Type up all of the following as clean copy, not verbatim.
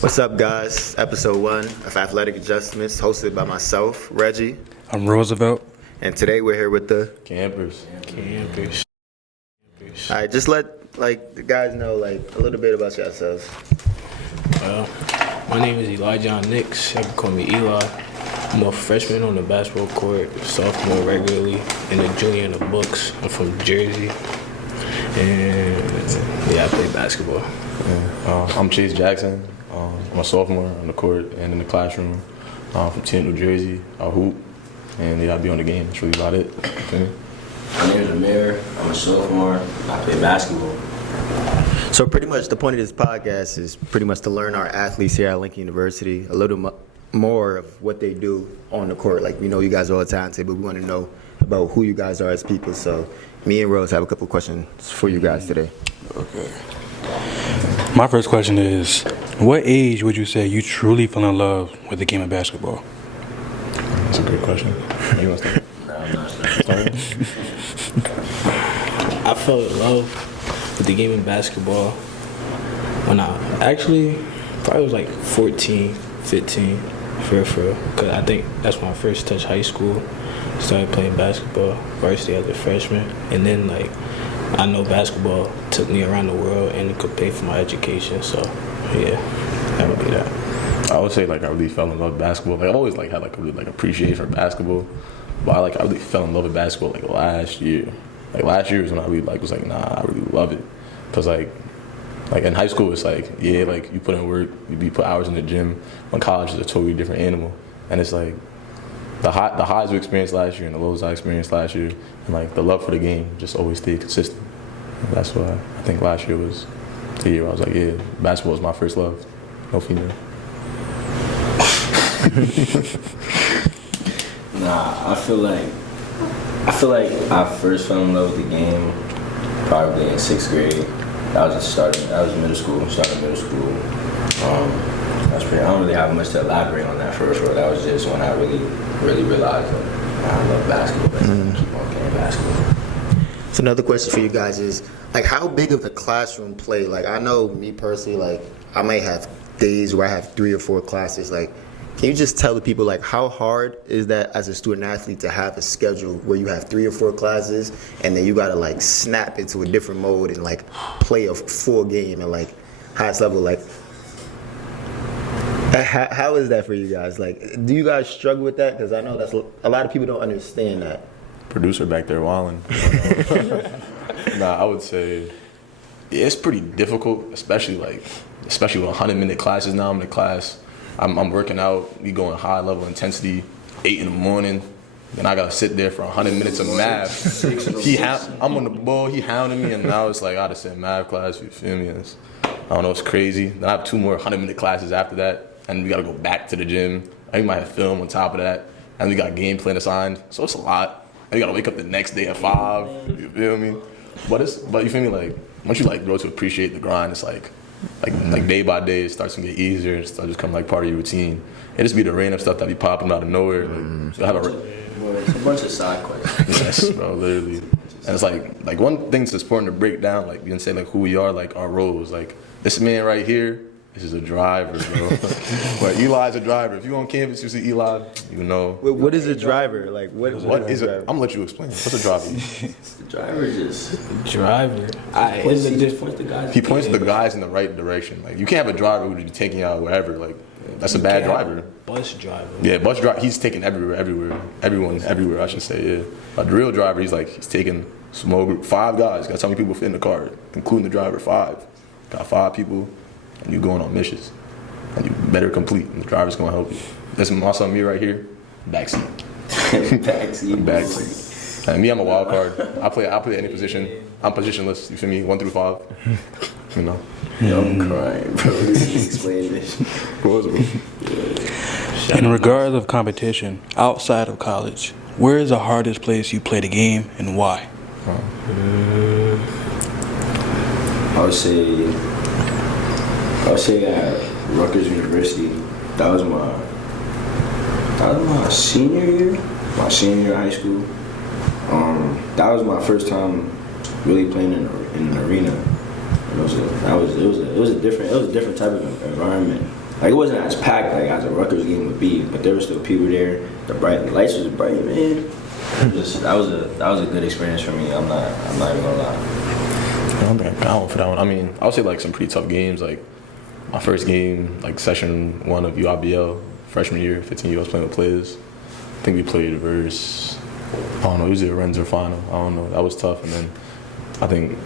What's up, guys? Episode 1 of Athletic Adjustments, hosted by myself, Reggie. I'm Roosevelt. And today we're here with the Campers. All right, just let the guys know a little bit about yourselves. My name is Elijah Nix. You can call me Eli. I'm a freshman on the basketball court, sophomore regularly, and a junior in the books. I'm from Jersey, and I play basketball. I'm Chase Jackson. I'm a sophomore on the court and in the classroom. From Teaneck, New Jersey. I hoop, and I be on the game. That's really about it. Okay. My name is Amir. I'm a sophomore. I play basketball. So pretty much the point of this podcast is pretty much to learn our athletes here at Lincoln University a little more of what they do on the court. Like, we know you guys are all talented, but we want to know about who you guys are as people. So me and Rose have a couple questions for you guys today. Okay. My first question is, what age would you say you truly fell in love with the game of basketball? That's a great question. You want to start? No, I'm not starting. I fell in love with the game of basketball when I probably was like 14, 15, for real. Because I think that's when I first touched high school. Started playing basketball, varsity as a freshman. And then, I know basketball took me around the world and it could pay for my education. So, yeah, that would be that. I would say I really fell in love with basketball. I always had a really appreciation for basketball, but I really fell in love with basketball last year. Last year was when I really was nah, I really love it. Cause in high school it's you put in work, you put hours in the gym. When college is a totally different animal, and it's the highs we experienced last year and the lows I experienced last year, and the love for the game just always stayed consistent. And that's why I think last year was the year I was basketball was my first love. No female. Nah, I feel like I first fell in love with the game probably in 6th grade. That was middle school. Started middle school. I don't really have much to elaborate on that for real. That was just when I really realized I love basketball. And keep on playing basketball. So another question for you guys is, how big of the classroom play? I know me personally, I might have days where I have 3 or 4 classes. Can you just tell the people, how hard is that as a student athlete to have a schedule where you have 3 or 4 classes and then you got to, snap into a different mode and, play a full game at, highest level? How is that for you guys? Do you guys struggle with that? Because I know that's a lot of people don't understand that. Producer back there wilding. I would say it's pretty difficult, especially with 100-minute classes. Now I'm in the class. I'm working out. We going high level intensity, 8 in the morning. Then I gotta sit there for 100 minutes of math. I'm on the ball. He hounding me, and now it's I gotta sit in math class. You feel me? I don't know. It's crazy. Then I have 2 more 100-minute classes after that, and we gotta go back to the gym. I might have film on top of that, and we got game plan assigned. So it's a lot. And you gotta wake up the next day at 5. You feel me? But you feel me? Once you grow to appreciate the grind, it's day by day, it starts to get easier. It starts to become part of your routine. It just be the random stuff that be popping out of nowhere. So It's a bunch of side questions. Yes, bro, literally. And it's one thing that's important to break down. You can say who we are, our roles. This man right here, this is a driver, bro. But Eli's a driver. If you on campus, you see Eli, you know. What is a driver? What is it? I'm gonna let you explain. What's a driver? The driver just Driver. He points the guys in the right direction. You can't have a driver who's just taking you out wherever. That's a bad driver. Bus driver. Yeah, bus driver. He's taking everyone everywhere. I should say. Yeah. But the real driver, he's taking small group, 5 guys. Got how many people fit in the car, including the driver. 5. Got 5 people, and you going on missions, and you better complete. And the driver's gonna help you. This is my son, me right here, backseat. Backseat. And me, I'm a wild card. I play any position. I'm positionless. You feel me? 1 through 5. You know. Yo, I'm crying, bro. Explain this. What was it? In regards of competition outside of college, where is the hardest place you play the game and why? I would say at Rutgers University. That was my senior year of high school. That was my first time really playing in an arena. It was a different type of environment. Like it wasn't as packed like as a Rutgers game would be, but there were still people there. The lights was bright, man. That was a good experience for me. I'm not even gonna lie. I'm down for that one. I mean, I would say like some pretty tough games. Like my first game, like session 1 of UIBL, freshman year, 15 years, I was playing with players. I think we played versus, I don't know, it was a Renzer final. I don't know. That was tough. And then I think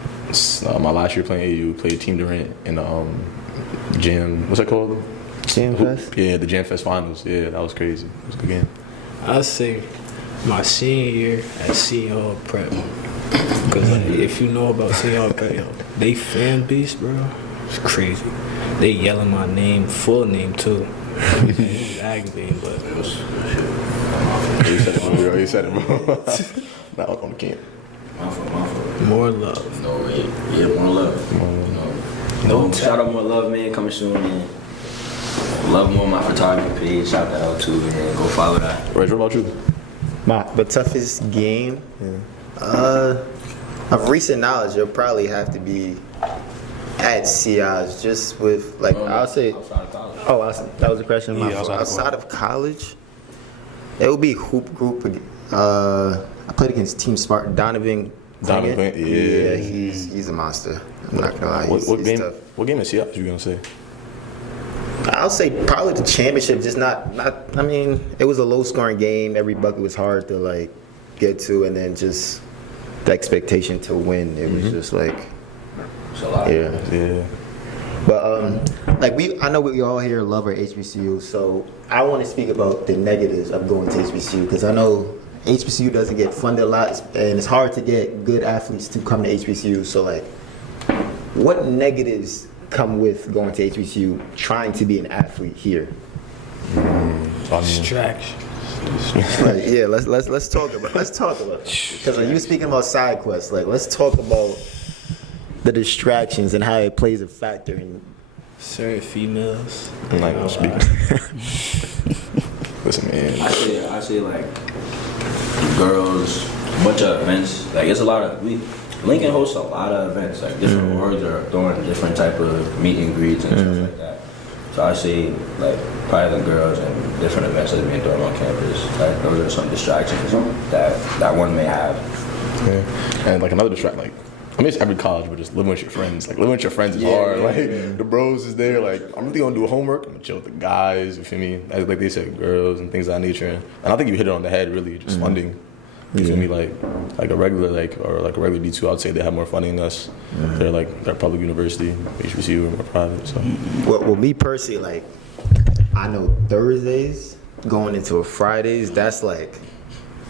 my last year playing AU, played Team Durant in the Jam, what's that called? Jam Fest? Yeah, the Jam Fest finals. Yeah, that was crazy. It was a good game. I'd say my senior year at Seton Hall Prep. Because like, if you know about Seton Hall Prep, yo, they fan base, bro. It's crazy. They yelling my name, full name too. It was aggravating, but it was. You said it, bro. You said it, bro. Not on the camp. My fault. More love. No way. Yeah, more love. No, shout out More Love, man. Coming soon, man. Love More, my photography page. Shout that out too, man. Go follow that. Reg, what about you? The toughest game? Of recent knowledge, it'll probably have to be at CIs, just with, like, I'll say, Outside of college. that was a question. Yeah, Outside of college, it would be hoop group. I played against Team Spartan. Donovan Donovan Clingan. Clingan, yeah. He's a monster. I'm not gonna lie. What He's game? tough. What game is he you gonna say? I'll say probably the championship. Just not. I mean, it was a low scoring game. Every bucket was hard to like get to, and then just the expectation to win. It was just like, It's a lot. yeah. Yeah. But like I know we all here love our HBCU, so I want to speak about the negatives of going to HBCU because I know HBCU doesn't get funded a lot, and it's hard to get good athletes to come to HBCU. So like, what negatives come with going to HBCU, trying to be an athlete here? Distraction. Like, yeah, let's talk about because when you were speaking about side quests, like let's talk about the distractions and how it plays a factor in. Certain females. I'm not gonna speak. Listen, man. I say like girls, bunch of events. Like it's a lot of Lincoln hosts a lot of events. Like different orgs are throwing different type of meet and greets and stuff like that. So I say like probably the girls and different events that are being thrown on campus. Like those are some distractions that one may have. Yeah. And like another distraction, like I mean, it's every college, but just living with your friends. Like living with your friends is hard. Like the bros is there. Like I'm really gonna do homework. I'm gonna chill with the guys. You feel me? Like they said, girls and things of that nature. And I think you hit it on the head. Really, just funding. You feel me? Like a regular regular D2, I'd say they have more funding than us. They're public university, HBCU, or more private. So. Well, me personally, like I know Thursdays going into a Fridays. That's like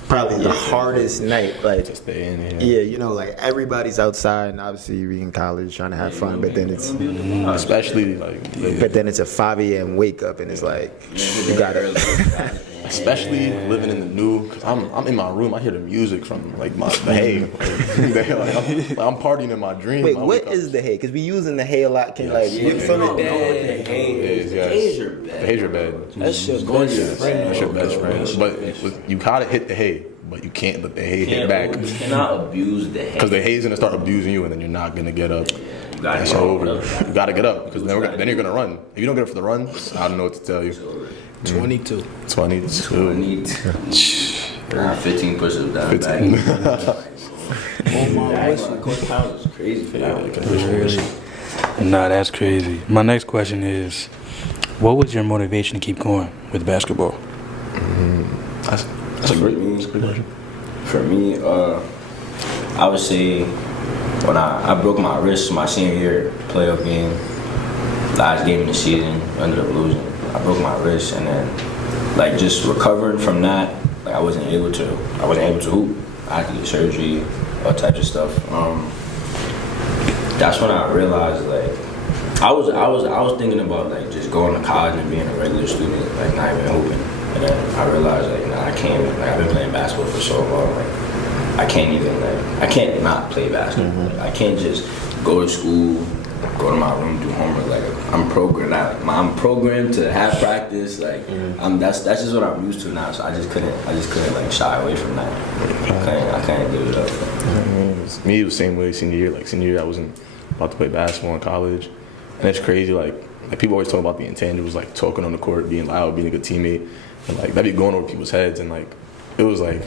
probably the hardest night. Like Just stay in here. yeah, you know, like everybody's outside, and obviously you're in college trying to have fun, but then it's Especially like. a 5 a.m. wake up, and it's like you gotta. Especially living in the new, cause I'm in my room. I hear the music from like the hay. I'm partying in my dream. Wait, I what wake up- is the hay? Because we using the hay a lot. Can like you feel No, it? the Yes, yes. hay's your The bed. hay's your bed. That's your Going to your best friend. That's your best friend. But you gotta hit the hay, but you can't let the hay hit back. You cannot abuse the hay. Because the hay's gonna start abusing you, and then you're not gonna get up. You gotta It's get over. up. You gotta get up because then you're gonna run. If you don't get up for the run, I don't know what to tell you. 22. 22. 15 push-ups down 15. back. Coach Powell's crazy for that. Nah, that's crazy. My next question is, what was your motivation to keep going with basketball? That's a great question. For me, I would say when I broke my wrist my senior year playoff game, last game of the season, ended up losing. I broke my wrist, and then like just recovering from that, like I wasn't able to hoop. I had to get surgery, all types of stuff. That's when I realized like I was thinking about like just going to college and being a regular student, like not even hooping. And then I realized like nah, I can't. Like I've been playing basketball for so long, like I can't not play basketball. Like, I can't just go to school, go to my room, do homework. Like I'm programmed to have practice. Like that's just what I'm used to now. So I just couldn't like shy away from that. I can't give it up. Me, it was the same way senior year. Like senior year, I wasn't about to play basketball in college, and it's crazy. Like like people always talk about the intangibles, like talking on the court, being loud, being a good teammate, and like that be going over people's heads. And like it was like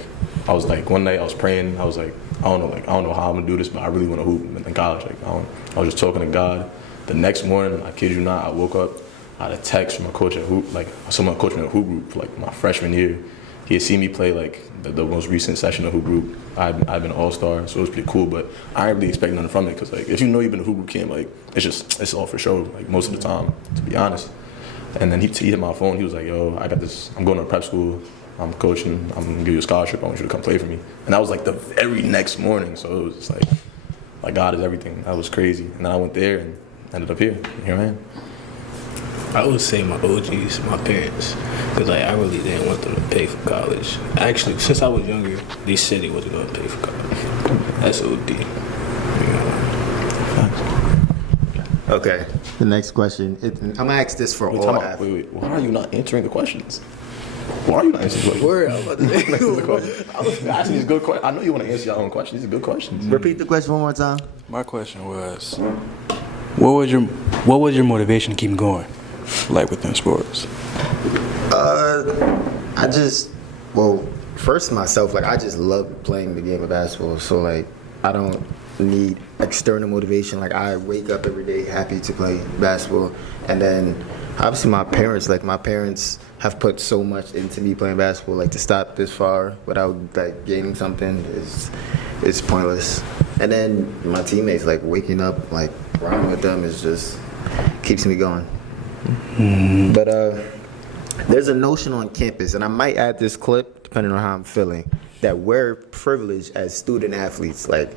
I was like one night I was praying, I was like I don't know how I'm gonna do this, but I really want to hoop in college. Like I was just talking to God. The next morning, I kid you not, I woke up, I had a text from a coach at hoop, like someone coaching a hoop group for like my freshman year. He had seen me play like the most recent session of hoop group. I've been an all-star, so it was pretty cool. But I didn't really expect nothing from it because like if you know you've been a hoop group camp, like it's all for show. Like most of the time, to be honest. And then he hit my phone. He was like, "Yo, I got this. I'm going to prep school. I'm coaching. I'm gonna give you a scholarship. I want you to come play for me." And that was like the very next morning. So it was just like God is everything. That was crazy. And then I went there and ended up here. Here I am. I would say my OGs, my parents, because like I really didn't want them to pay for college. Actually, since I was younger, they said they wasn't going to pay for college. That's OD. Okay. The next question. I'm gonna ask this for Wait, all time out. athletes. Wait. Why are you not answering the questions? Why are you not answering the questions? Word, I'm about to I was asking these good questions. I know you want to answer your own questions. These are good questions. Repeat the question one more time. My question was, what was your motivation to keep going, like within sports? First myself, like I just love playing the game of basketball. So like I don't need external motivation. Like I wake up every day happy to play basketball. And then obviously my parents have put so much into me playing basketball. Like to stop this far without like gaining something is pointless. And then my teammates, like waking up, like rhyming with them is just keeps me going. But there's a notion on campus, and I might add this clip depending on how I'm feeling, that we're privileged as student athletes. Like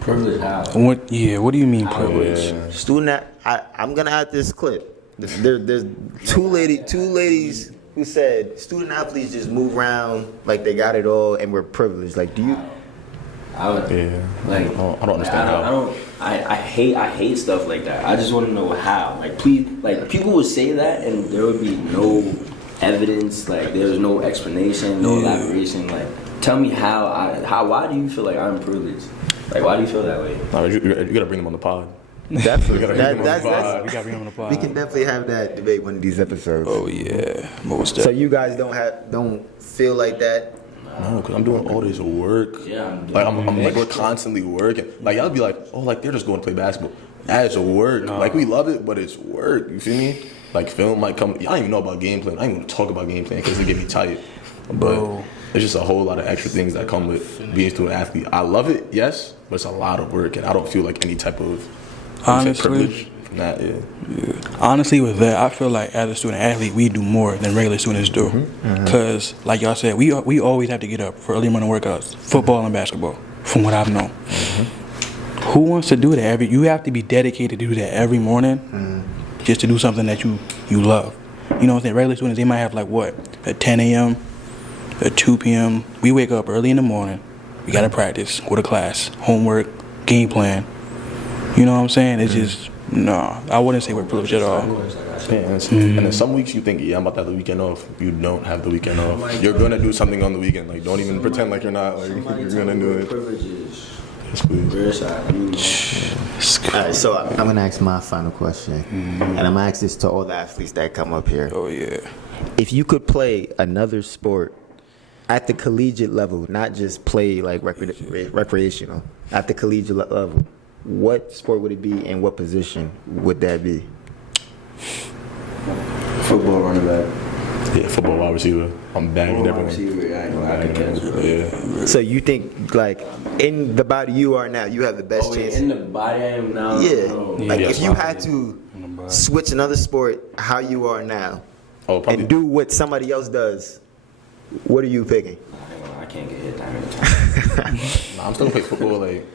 Privilege how? What do you mean privilege? I'm gonna add this clip. There's two ladies who said student athletes just move around like they got it all, and we're privileged. Like, do you? I would, Yeah. like, I don't understand how. I hate stuff like that. I just want to know how. Like, please, like, people would say that and there would be no evidence, like, there's no explanation, no elaboration. Like, tell me why do you feel like I'm privileged? Like, why do you feel that way? No, you gotta bring them on the pod. Definitely. We gotta bring them on the pod. We got to bring him on the pod. We can definitely have that debate one of these episodes. Oh yeah, most So definitely. you guys don't feel like that? No, because I'm doing all this work. Yeah, I'm like, we're constantly working. Like, y'all be like, oh, like, they're just going to play basketball. That is work. Like, we love it, but it's work. You feel me? Like, film might come. Y'all don't even know about game plan. I ain't even gonna talk about game plan because it get me tight. But it's just a whole lot of extra things that come with being a student athlete. I love it, yes, but it's a lot of work, and I don't feel like any type of privilege from that. Yeah. Honestly, with that, I feel like as a student athlete, we do more than regular students do. Because, like y'all said, we always have to get up for early morning workouts, football and basketball, from what I've known. Who wants to do that? You have to be dedicated to do that every morning just to do something that you love. You know what I'm saying? Regular students, they might have at 10 a.m., at 2 p.m. We wake up early in the morning. We got to practice, go to class, homework, game plan. You know what I'm saying? It's just, no, I wouldn't say we're privileged at all. Yeah, and then some weeks you think, yeah, I'm about to have the weekend off. You don't have the weekend off. You're gonna do something on the weekend. Like, don't even pretend like you're not. Like, you're gonna do it. Privileges. Yes, please. Real side. All right, so I'm gonna ask my final question, and I'm gonna ask this to all the athletes that come up here. Oh, yeah. If you could play another sport at the collegiate level, not just play like recreational, at the collegiate level, what sport would it be, and what position would that be? Football running back. Yeah, football wide receiver. I'm bagging Football wide everyone. receiver. I can catch it. Yeah. So you think, like, in the body you are now, you have the best chance? In the body I am now. Yeah. no. Like, Yeah. if you had to switch another sport, how you are now, Oh, probably. and do what somebody else does, what are you picking? I can't get hit that many times. Nah, I'm still gonna play football. Like,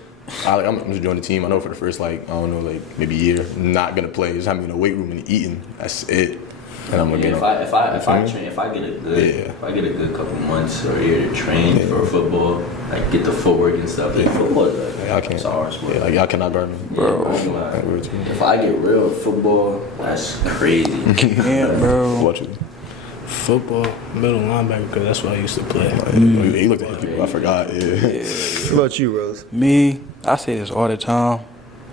I'm just joining the team. I know for the first I don't know, maybe year, not gonna play. Just having in the weight room and eating. That's it. And I'm gonna Yeah, get. if I train, if I get a good couple months or a year to train for football, like get the footwork and stuff. Like, football is Like, I can't. it's a hard sport. Yeah, like y'all cannot guard me, Bro, Like, we're a team. if I get real football, that's crazy. Yeah, bro. Watch it. Football, middle linebacker, because that's what I used to play. He looked at him. I forgot. Yeah. What about you, Rose? Me, I say this all the time.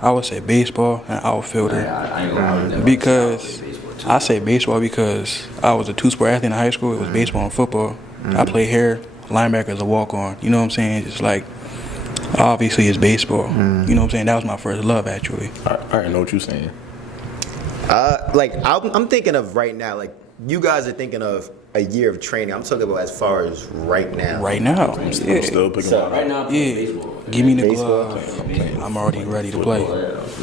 I would say baseball and outfielder. I ain't gonna lie, I would never Because say baseball too. I say baseball because I was a two-sport athlete in high school. It was baseball and football. I played here, linebacker as a walk-on. You know what I'm saying? It's like, obviously it's baseball. You know what I'm saying? That was my first love, actually. I already know what you're saying. Like I'm thinking of right now. Like you guys are thinking of a year of training. I'm talking about as far as right now. Right now. I'm Yeah. still picking So one right up. now I'm playing Yeah. baseball. Give me the Baseball. glove. I'm already ready to play.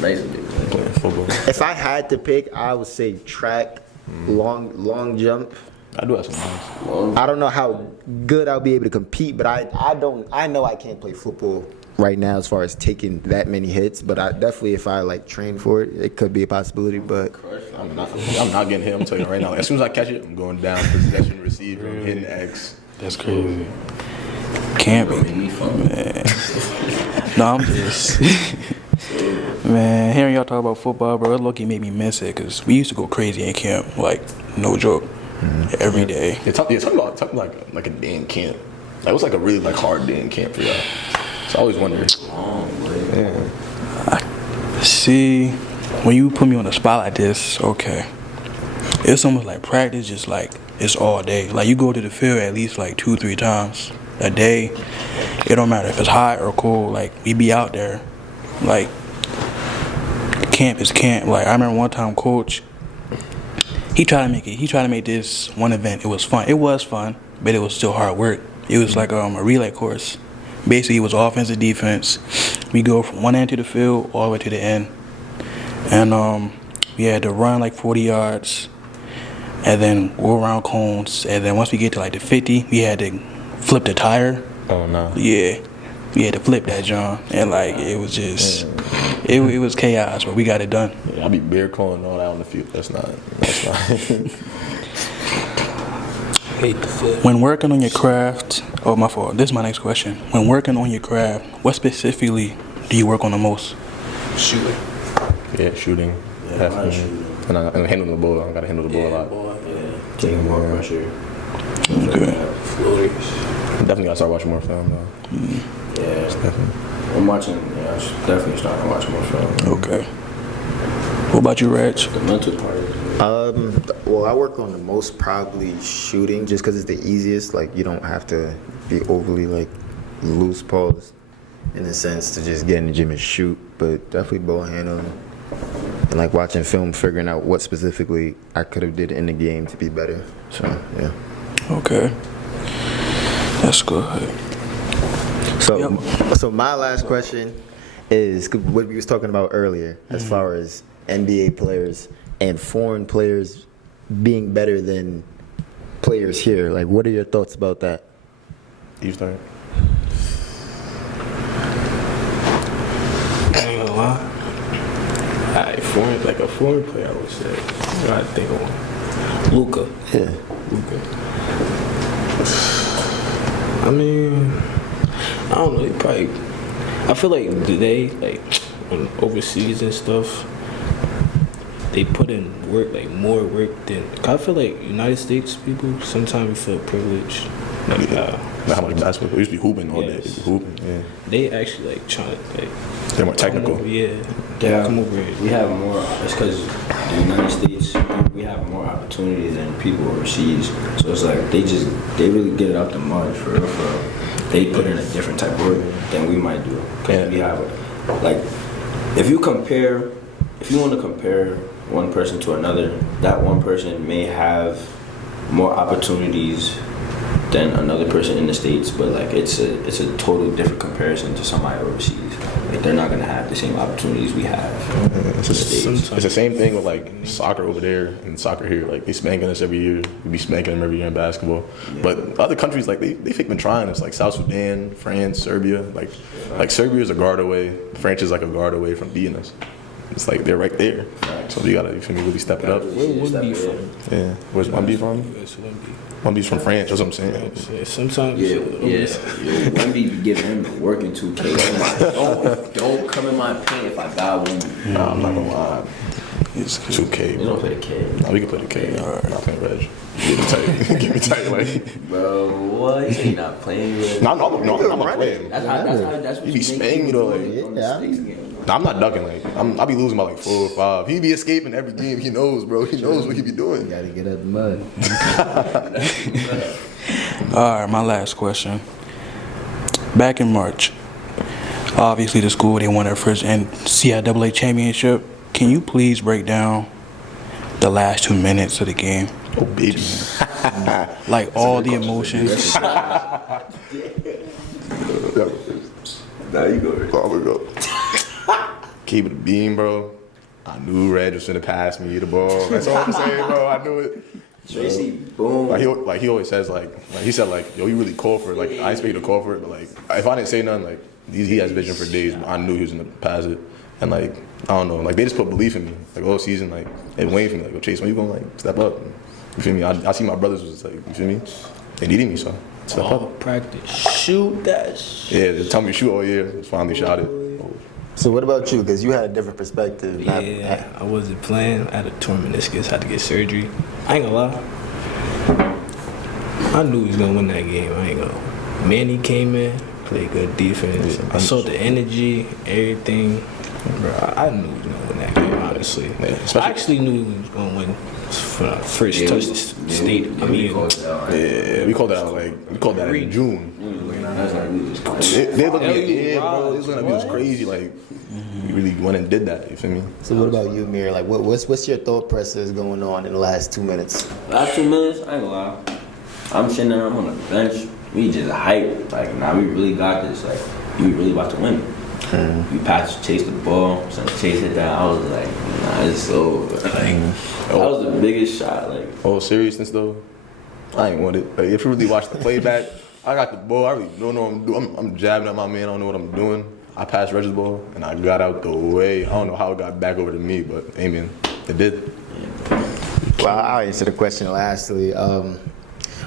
Basically. Playing football. If I had to pick, I would say track, long jump. I do have some nice. I don't know how good I'll be able to compete, but I know I can't play football right now as far as taking that many hits. But I definitely, if I like train for it, it could be a possibility. But I'm not getting hit. I'm telling you right now. Like, as soon as I catch it, I'm going down. Possession, receiver, I'm hitting X. That's crazy. Can't be. Me fun. No, I'm just. Man, hearing y'all talk about football, bro, it low-key made me miss it because we used to go crazy in camp. Like, no joke. Every day. Yeah, talk about like a day in camp. Like, it was like a really like hard day in camp for y'all. So I always wondered. See, when you put me on the spot like this, okay. It's almost like practice, just like it's all day. Like you go to the field at least like 2-3 times a day. It don't matter if it's hot or cold. Like we be out there. Like camp is camp. Like I remember one time, coach, he tried to make this one event. It was fun. It was fun, but it was still hard work. It was like a relay course. Basically, it was offense and defense. We go from one end to the field all the way to the end. And we had to run like 40 yards and then go around cones. And then once we get to like the 50, we had to flip the tire. Oh no. Yeah. We had to flip that, John. And like, it was just, it was chaos, but we got it done. Yeah, I be bear calling all that on the field. That's not. Hate the flip. When working on your craft, oh my fault, this is my next question. When working on your craft, what specifically do you work on the most? Shooting. Yeah, shooting. Definitely. And handling the ball. I gotta handle the ball a lot. Boy, yeah. Taking more pressure. Okay. Floaters. Definitely gotta start watching more film though. Yeah. Definitely. I'm watching, yeah, I should definitely starting to watch more film. Okay. What about you, Reg? The mental part is well, I work on the most probably shooting, just because it's the easiest. Like you don't have to be overly like loose pause in a sense to just get in the gym and shoot. But definitely ball handling and like watching film, figuring out what specifically I could have did in the game to be better. So yeah. Okay. That's good. So my last question is what we was talking about earlier, as far as NBA players and foreign players being better than players here. Like, what are your thoughts about that? You start. I ain't gonna lie. Like a foreign player, I would say. I gotta think of one. Luka. Yeah. I mean, I don't know. He probably. I feel like today, like on overseas and stuff, they put in work, like more work than. 'Cause I feel like United States people sometimes we feel privileged. Like, Not how much basketball. We used to be hooping all day. Yes. We be hooping. Yeah. they actually like trying to like. They're more technical. Come over, yeah. Yeah, Come over here. we have more. It's because in the United States we have more opportunity than people overseas. So it's like they really get it out the mud for real. They put in a different type of work than we might do. Because we have like if you want to compare one person to another, that one person may have more opportunities than another person in the States, but like it's a total different comparison to somebody overseas. Like they're not gonna have the same opportunities we have. It's the same thing with like soccer over there and soccer here. Like they spanking us every year. We be spanking them every year in basketball. Yeah. But other countries like they've been trying us. Like South Sudan, France, Serbia. Like Serbia is a guard away. France is like a guard away from beating us. It's like they're right there. So you gotta really step it up. Where would be from? Yeah. Where's one B from? Yes, Wemby. One B's from France. That's what I'm saying. Yeah, sometimes. Yeah. Wemby be giving him the work in 2K. Don't come in my paint if I got Wemby. Nah, I'm not gonna lie. It's 2K, We bro. don't play the kid. Nah, we can play the K. All right. I'm not playing Reg. Get me tight. Get me tight, like. Bro, what? You say you're not playing with? No, I'm not playing. That's what You be you spanging me though, like. on the Sticks game. Nah, I'm not ducking. Like I'll be losing by like 4 or 5. He be escaping every game. He knows, bro. He knows what he be doing. Gotta get out the mud. All right, my last question. Back in March, obviously the school, they won their first NCAA championship. Can you please break down the last 2 minutes of the game? Oh baby. Like all the emotions. Now you go. Oh, we go. Keep it a beam, bro. I knew Red was gonna pass me the ball. That's all I'm saying, bro. I knew it. Tracy, boom. Like he always says, he said, yo, you really called for it. Like, I expect you to call for it, but, like, if I didn't say nothing, like, he has vision for days. But I knew he was going to pass it. And, like, I don't know. Like, they just put belief in me. Like, all season, like, they waiting for me. Like, yo, Chase, when you going to, like, step up? You feel me? I see my brothers was, like, you feel me? They needed me, so step All up. practice. Shoot that shit. Yeah, they tell me to shoot all year. Just finally shot it. So what about you? Because you had a different perspective. Yeah, I wasn't playing. I had a torn meniscus, had to get surgery. I ain't gonna lie. I knew he was gonna win that game. I ain't gonna. Manny came in, played good defense. Yeah. I saw the energy, everything. Bro, I knew he was gonna win that game, honestly. Yeah, I actually knew he was gonna win for the first touch the state. I mean, Yeah, we called that in June. That's like we just They looking at Hell, me, you bro. They was looking at me, it was what? crazy. Like, we really went and did that. You feel me? So what about you, Mir? Like, what's your thought process going on in the last 2 minutes? Last 2 minutes, I ain't gonna lie. I'm sitting there, I'm on the bench. We just hype. Like, nah, we really got this. Like, we really about to win. We chased the ball. So Chase hit that. I was like, nah, it's over. Like, that was the biggest shot. Like, All seriousness though, I ain't want it. Like, if you really watch the playback, I got the ball. I really don't know what I'm doing. I'm jabbing at my man. I don't know what I'm doing. I passed Reggie's ball and I got out the way. I don't know how it got back over to me, but amen, it did. Well, I'll answer the question lastly. Well,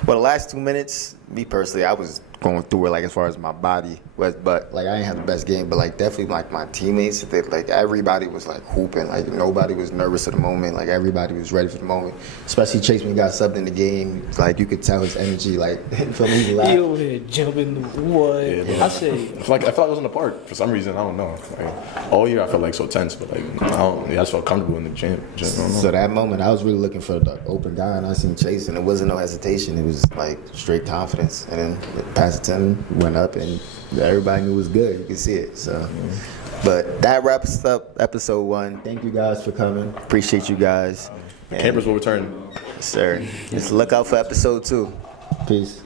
the last 2 minutes, me personally, I was going through it, like, as far as my body was, but, like, I didn't have the best game, but, like, definitely, like, my teammates, they, like, everybody was, like, hooping, like, nobody was nervous at the moment, like, everybody was ready for the moment, especially Chase when he got subbed in the game, like, you could tell his energy, like, from me, he over there jumping what? Yeah, but I said, I felt like I was in the park for some reason. I don't know. Like, all year I felt like so tense, but like I just felt comfortable in the gym. Just don't know. So that moment, I was really looking for the open guy, and I seen Chase, and it wasn't no hesitation. It was like straight confidence. And then past the 10 went up, and everybody knew it was good. You could see it. So, but that wraps up episode 1. Thank you guys for coming. Appreciate you guys. Campers will return. Yes, sir. Just look out for episode 2. Peace.